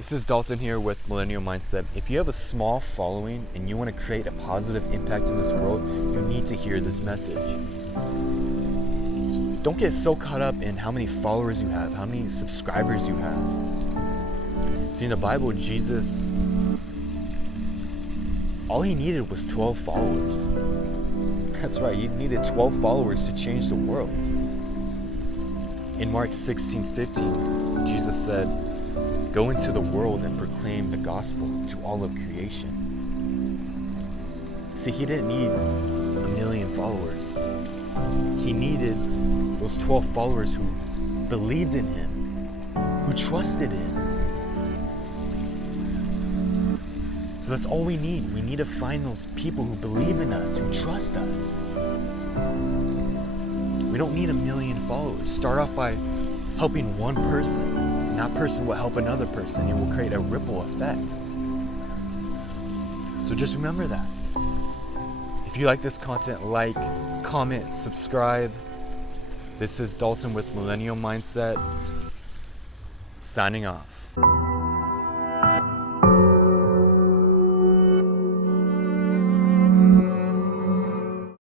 This is Dalton here with Millennial Mindset. If you have a small following and you want to create a positive impact in this world, you need to hear this message. So don't get so caught up in how many followers you have, how many subscribers you have. See, in the Bible, Jesus, all he needed was 12 followers. That's right, he needed 12 followers to change the world. In Mark 16:15, Jesus said, "Go into the world and proclaim the gospel to all of creation." See, he didn't need a million followers. He needed those 12 followers who believed in him, who trusted him. So that's all we need. We need to find those people who believe in us, who trust us. We don't need a million followers. Start off by helping one person. And that person will help another person. It will create a ripple effect. So just remember that. If you like this content, like, comment, subscribe. This is Dalton with Millennial Mindset, signing off.